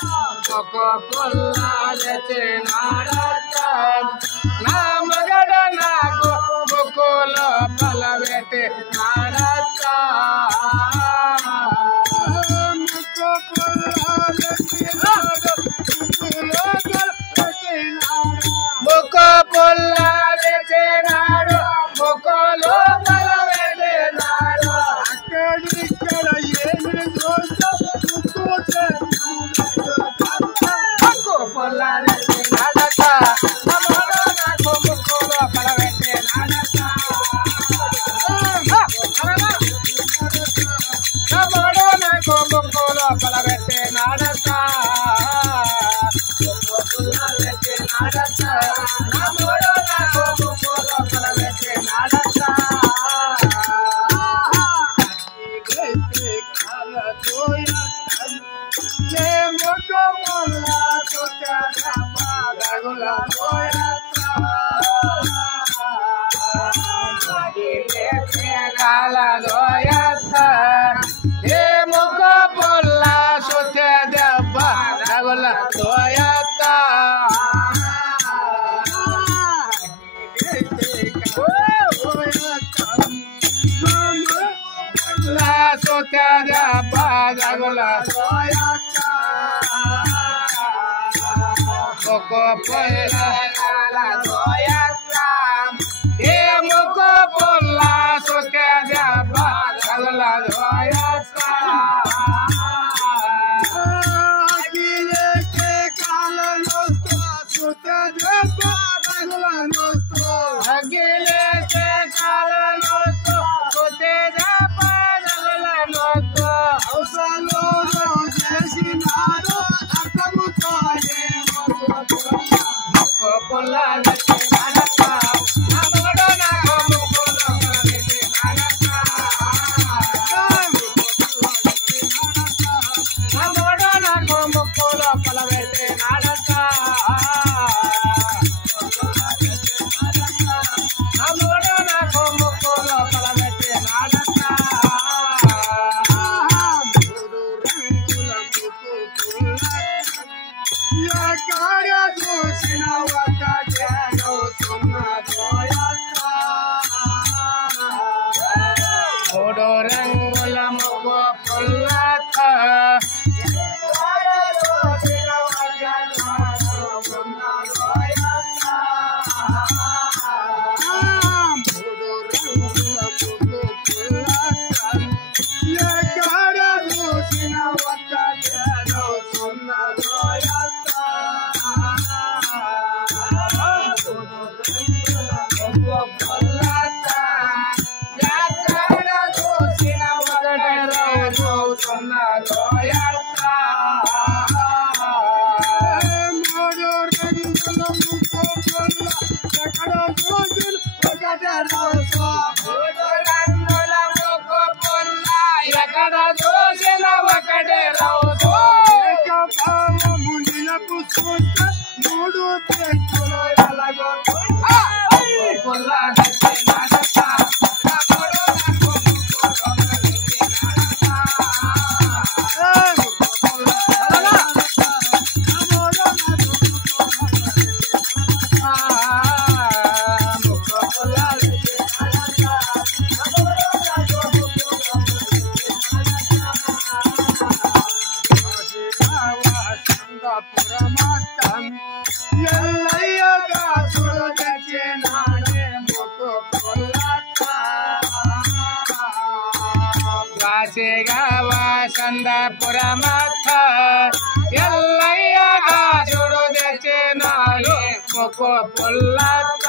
ఒక పొల్లాలెతే నాడట నా మగడ నాకు ముక్కులో పలవెట్టి నాడట ముక్కు పొల్లాలెతే నాడు ముక్కులో పలవెట్టి నాడు అక్కడిక్కడ ఏమి చూస్తా పొల్లాలెతే నాడట నమోడు నాకు ముక్కులో పలవెట్టి నాడట నమోడు నాకు ముక్కులో పలవెట్టి నాడట పొల్లాలెతే నాడట నమోడు నాకు ముక్కులో పలవెట్టి నాడట ముఖ పొల్ల సుత దెబ్బ రగుల దోయత సుత దెబ్బ రగుల దోయత ముఖ పొల్ల దోయత ఏ ముఖ పొల్ల సుత దెబ్బ రగుల దోయత మూడు రంగుల ముగ్గు పుల్లత ఎక్కడ చూసిన ఒకటే రోజు మూడు వాసందపురమక్క ఎల్లయ్య దాసుడు తెచ్చినాడు ముక్కు పుల్లక్క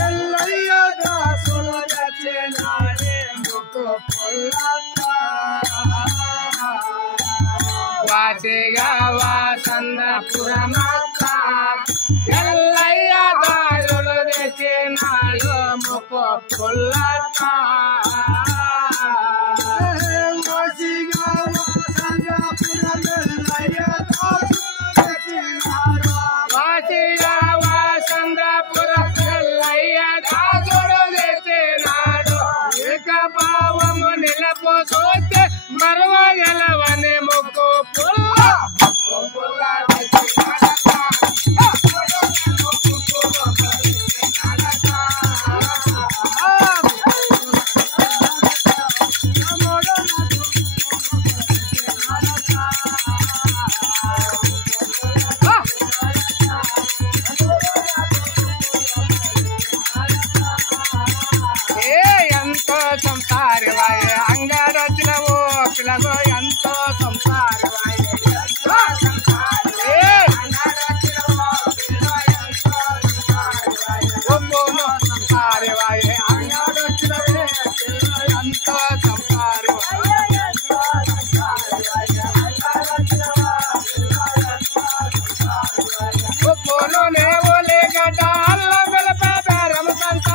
ఎల్లయ్య దాసుడు తెచ్చినాడు ముక్కు పుల్లక్క వాసిగా వాసందపురమక్క ఎల్లయ్య దాసుడు తెచ్చినాడు ముక్కు పుల్లక్క వాసిగా వాసందపుర ఎల్లయ్య దాసుడు తెచ్చినాడు లేక పావము నిలపు సోతే మరవ గెలవని ముక్కు పుల్ల సంసారవాయే అంగడొచ్చినవో పిల్లగో ఎంతో సంసారవాయే ఒమ్మోనో సంసారవాయే అంగడొచ్చినవే ఎంతో ఒమ్మోనో నేవోలే గడ్డ అల్ల వెలపే బేరం సంత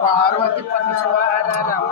పార్వతి పరమేశ్వర రమ